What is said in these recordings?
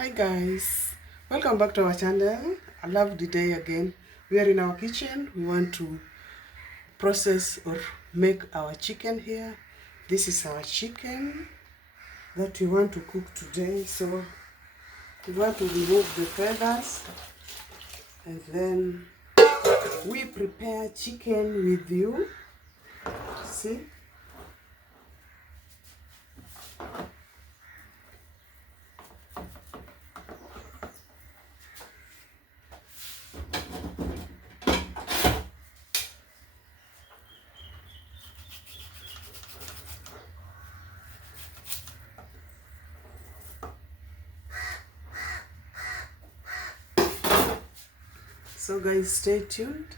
Hi guys, welcome back to our channel. I love the day again. We are in our kitchen. We want to process or make our chicken here. This is our chicken that we want to cook today. So we want to remove the feathers and then we prepare chicken with you. See? So guys, stay tuned.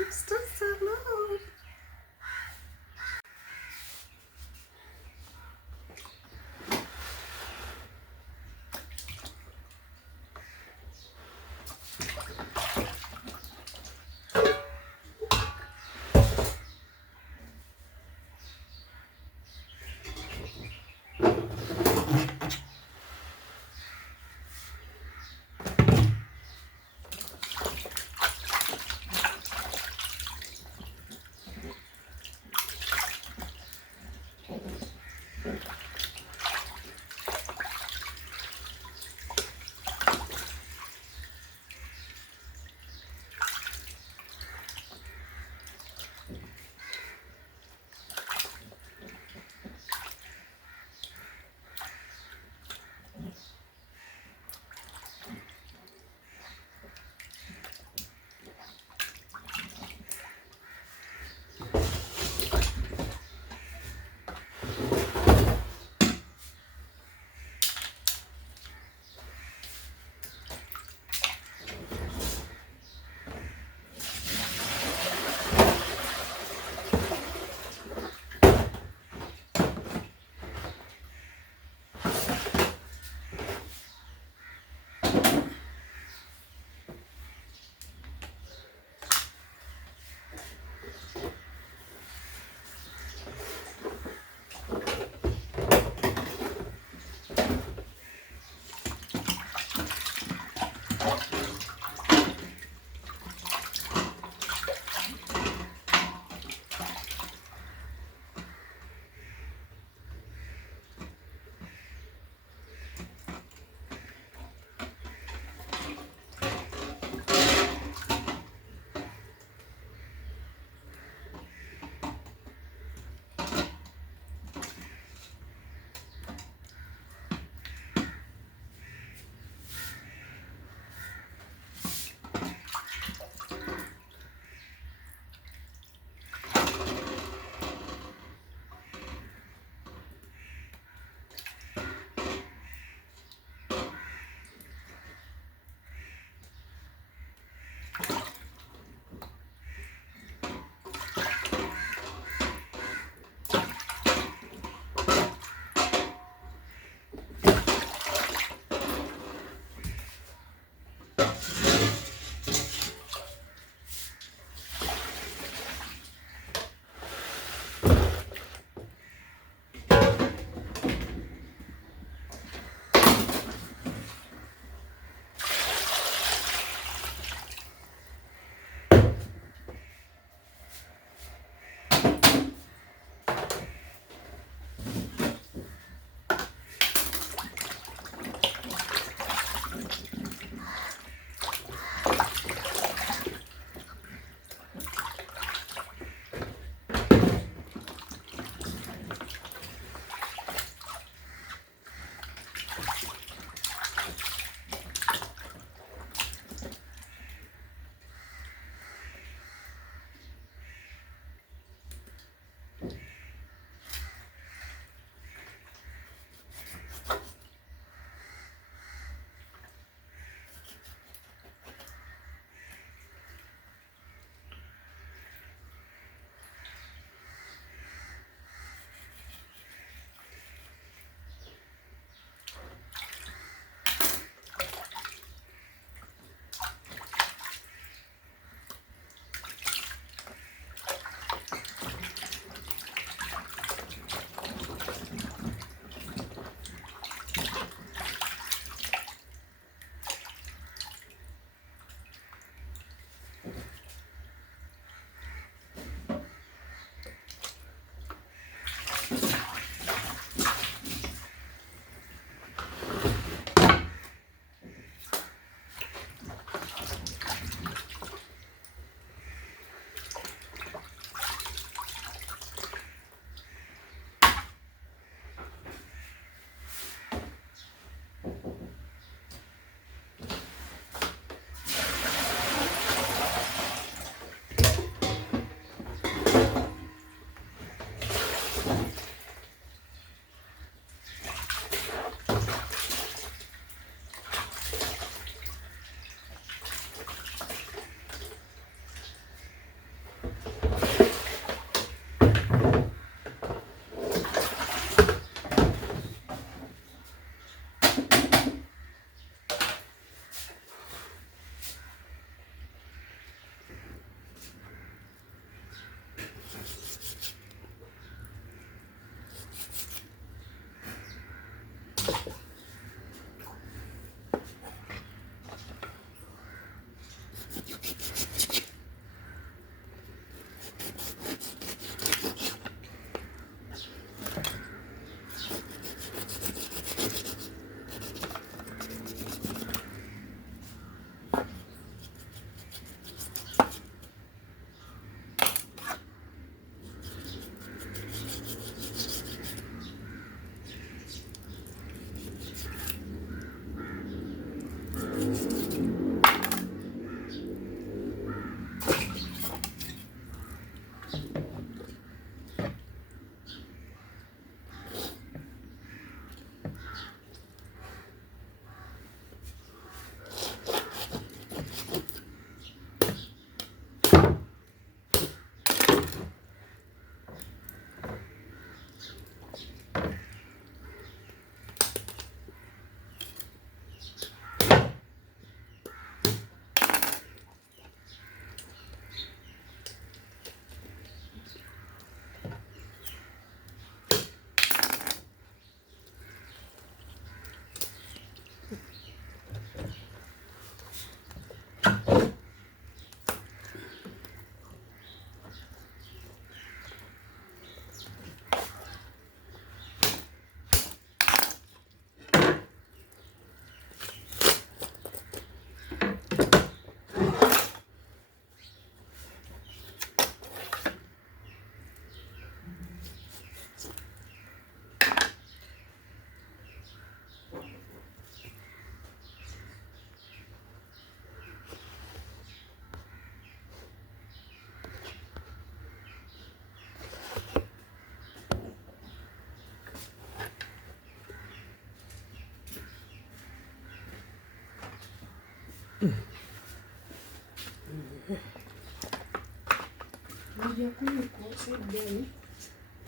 It's just a lot.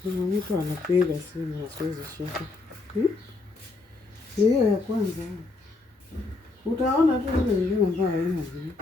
Kuna mtu anapiga simu na siwezi shika. Ni hiyo ya kwanza. Utaona tu ile nyingine ambayo haina nini.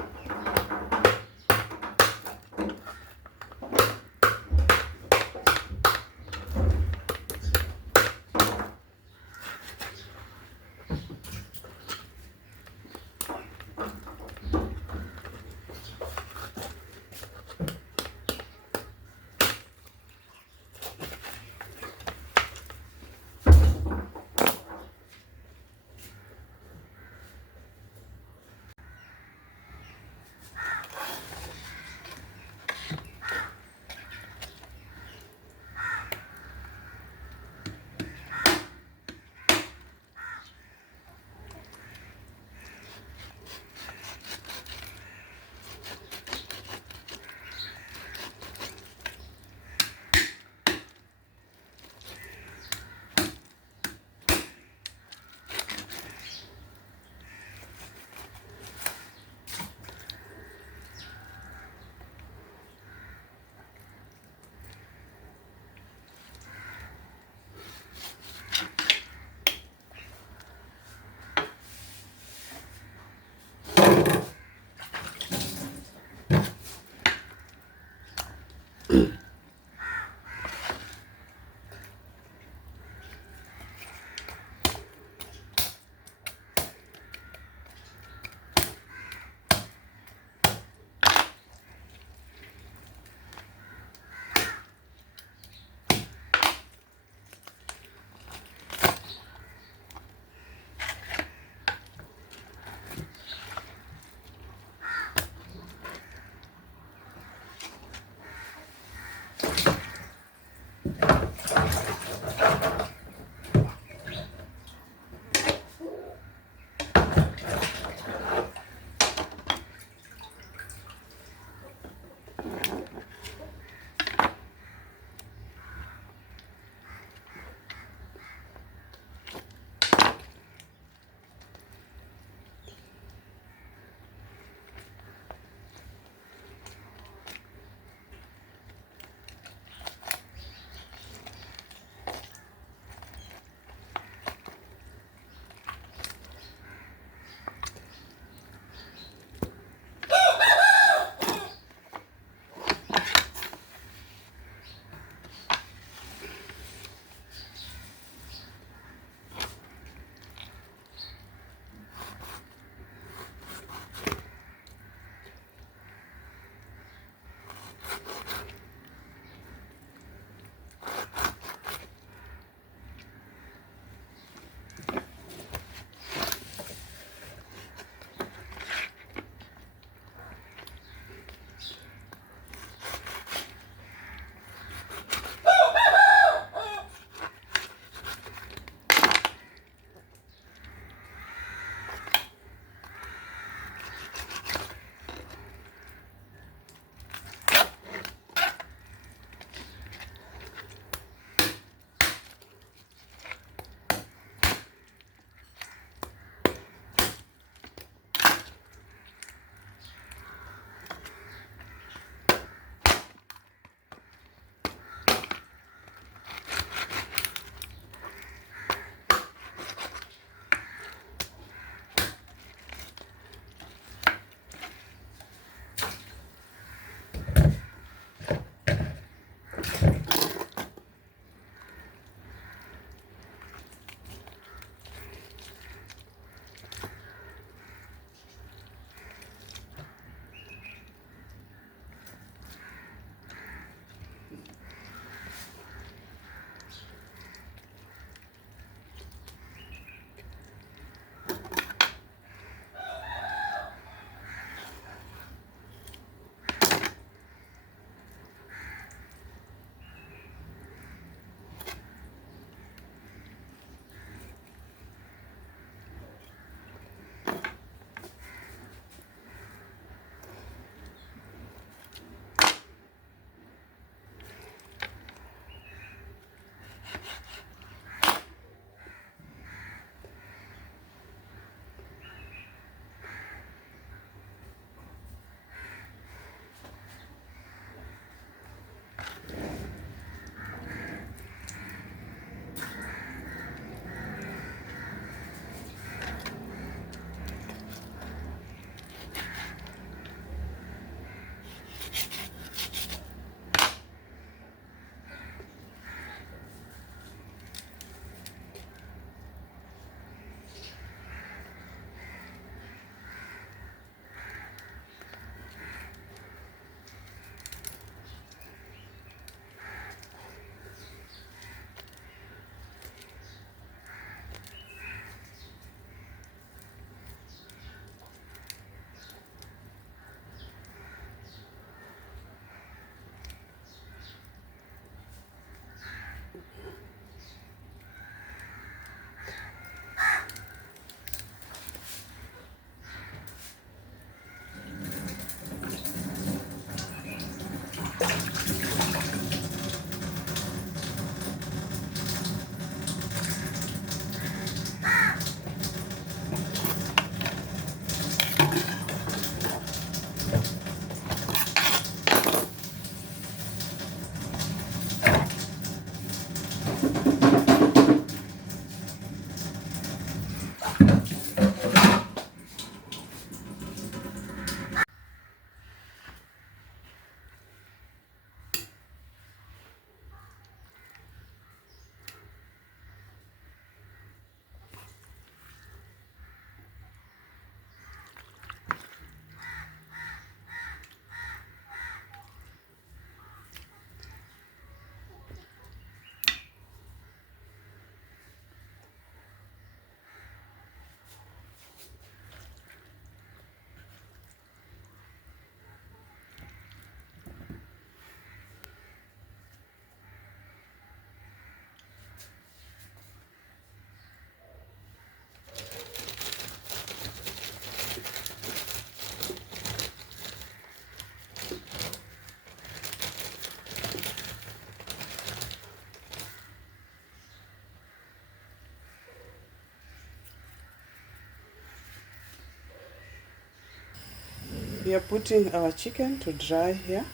We are putting our chicken to dry here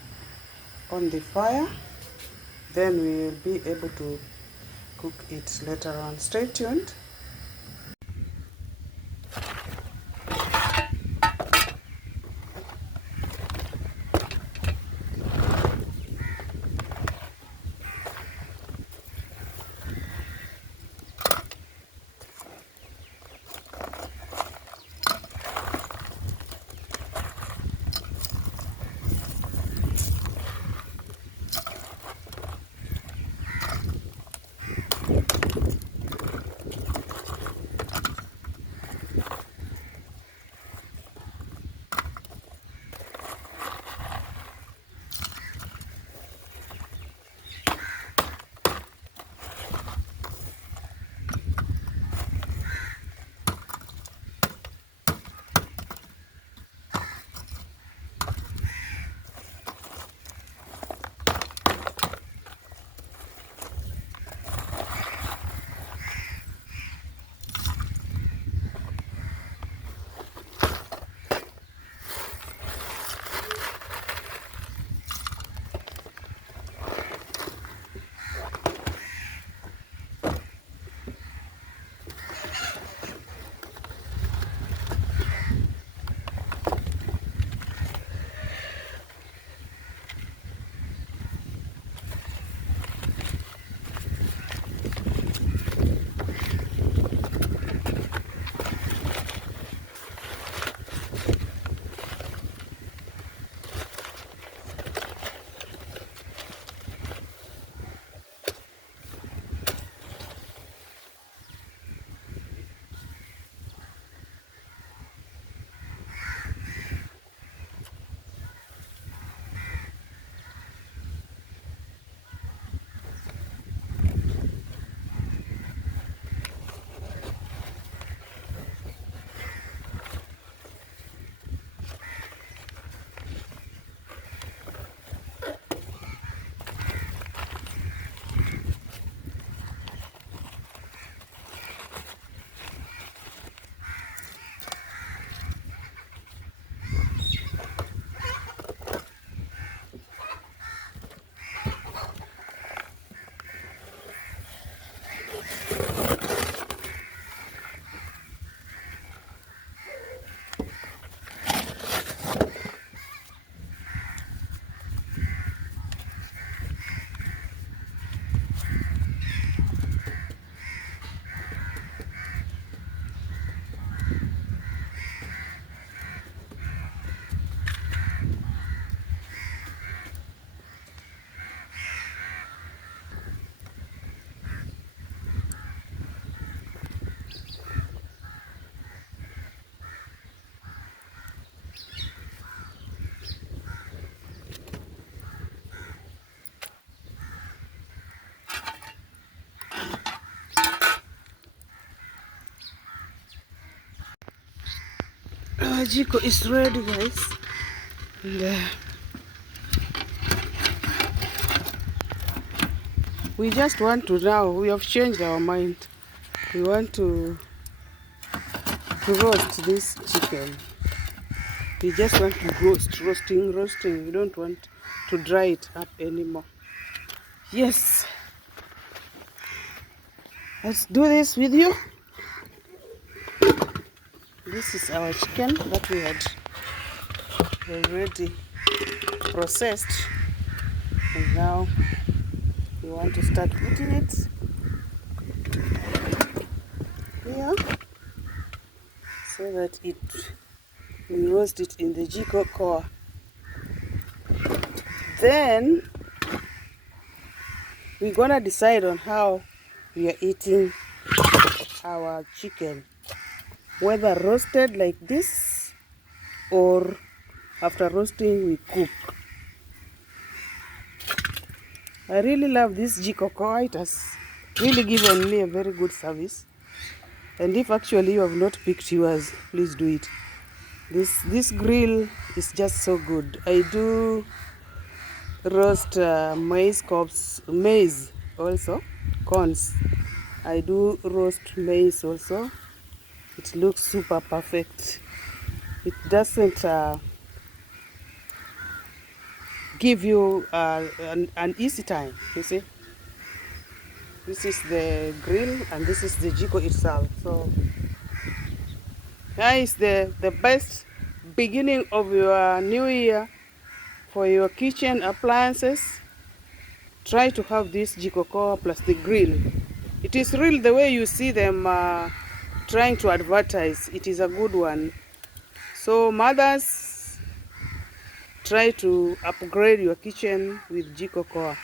on the fire. Then we will be able to cook it later on. Stay tuned. Jiko is ready, guys. And, we just want to now, we have changed our mind. We want to roast this chicken. We just want to roasting. We don't want to dry it up anymore. Yes. Let's do this with you. This is our chicken that we had already processed. And now we want to start putting it here so that we roast it in the Jiko core. Then we're gonna decide on how we are eating our chicken, whether roasted like this or after roasting we cook. I really love this Jiko core. It has really given me a very good service. And if actually you have not picked yours, please do it. This grill is just so good. I do roast maize also, corns. I do roast maize also. It looks super perfect. It doesn't give you an easy time. You see, this is the grill and this is the jiko itself. So here is the best beginning of your new year for your kitchen appliances. Try to have this jiko plus the grill. It is real the way you see them trying to advertise. It is a good one. So mothers, try to upgrade your kitchen with jiko core.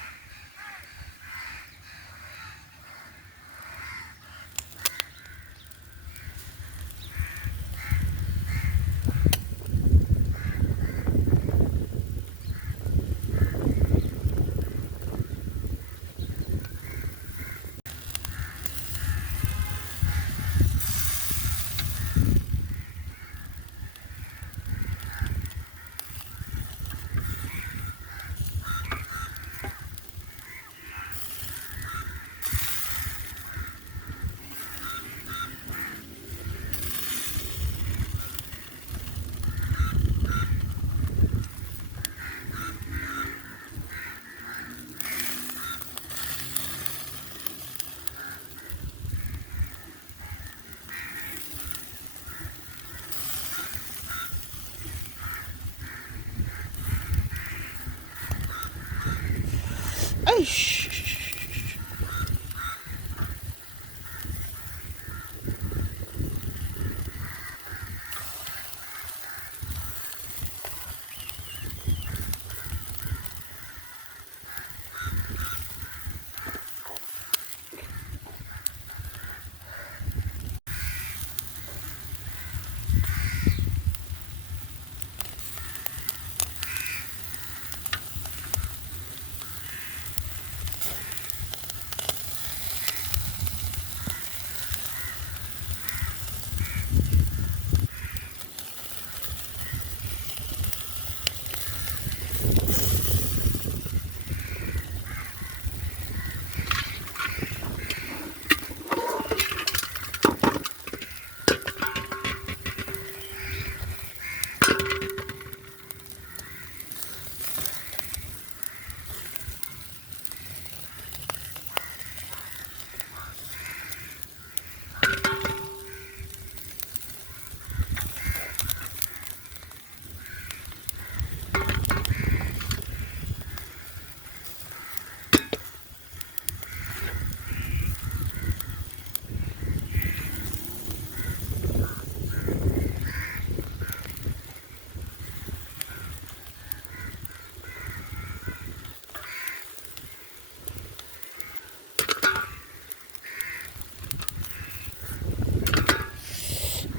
Aish.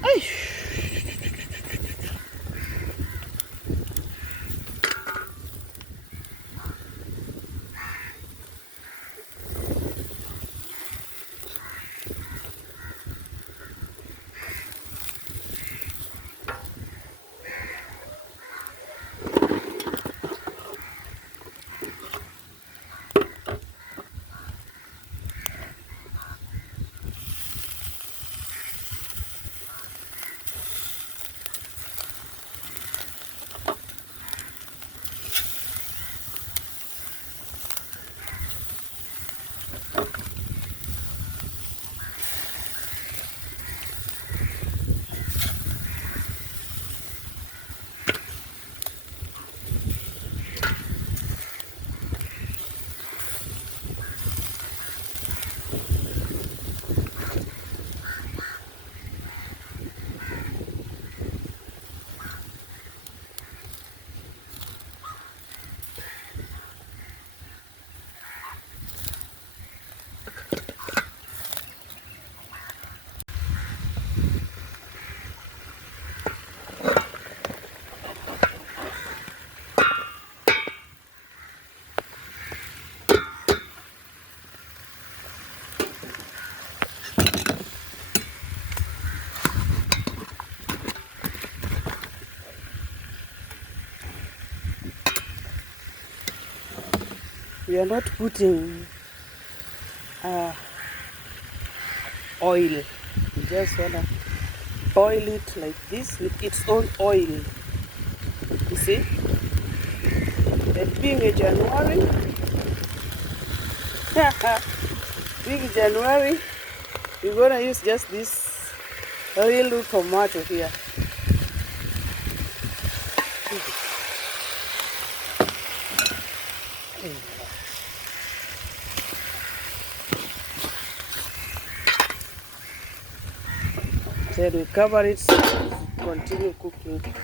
Aish. We are not putting oil. You just wanna boil it like this with its own oil. You see? Then being a January, being January, we're gonna use just this real tomato here. Then we cover it, continue cooking.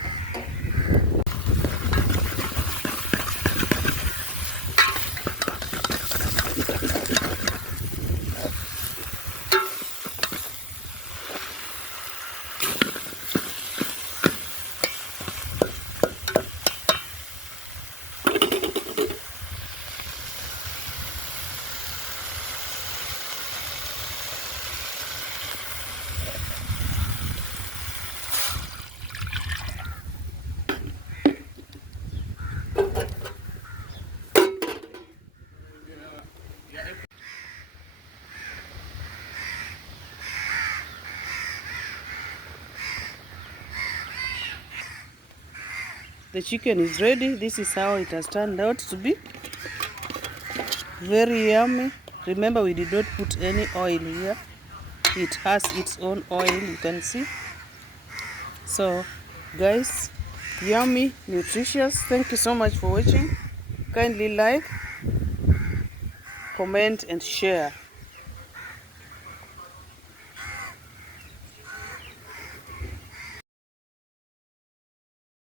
The chicken is ready. This is how it has turned out to be. Very yummy. Remember, we did not put any oil here. It has its own oil, you can see. So guys, yummy, nutritious. Thank you so much for watching. Kindly like, comment and share.